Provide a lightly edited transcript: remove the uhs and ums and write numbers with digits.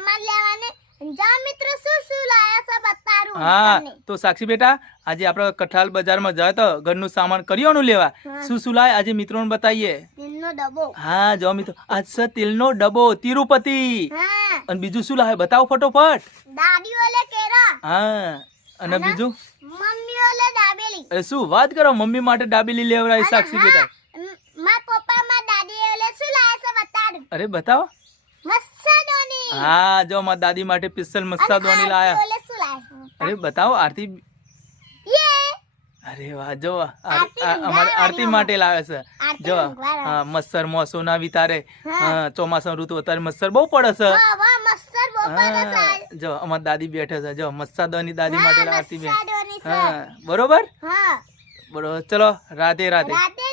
સામાન લેવાને જા મિત્રો શું લાયા છે બતારું હા તમને તો સાક્ષી બેટા આજે આપણે કઠાલ બજારમાં જાય તો ઘરનું સામાન કરિયાણું લેવા શું લાય આજે મિત્રોને બતાવીએ તેલનો ડબ્બો હા જો મિત્રો આજ છે તેલનો ડબ્બો તિરુપતિ હા અને બીજું શું લાવે બતાવો ફટોફટ દાદી ઓલે કેરા હા અને બીજું મમ્મી ઓલે દાબેલી અરે શું વાત કરો મમ્મી માટે દાબેલી લેવરાય સાક્ષી બેટા માર પપ્પા માર દાદી ઓલે શું લાયા છે બતારું અરે બતાવો મસ્સાદોની હા જો મારા દાદી માટે સ્પેશિયલ મસ્સાદોની લાયા ઓલે શું લાયા અરે બતાવો આરતી યે અરે વાહ જો અમારે આરતી માટે લાવે છે જો હા મચ્છર મોસો ના વિતારે હા ચોમાસા ઋતુ અત્યારે મચ્છર બહુ પડે છે વાહ વાહ મસ્સર બોપરે છે જો અમાર દાદી બેઠે છે જો મસ્સાદોની દાદી માટે આરતી બેન મસ્સાદોની છે હા બરોબર હા બરોબર ચલો રાધે રાધે રાતે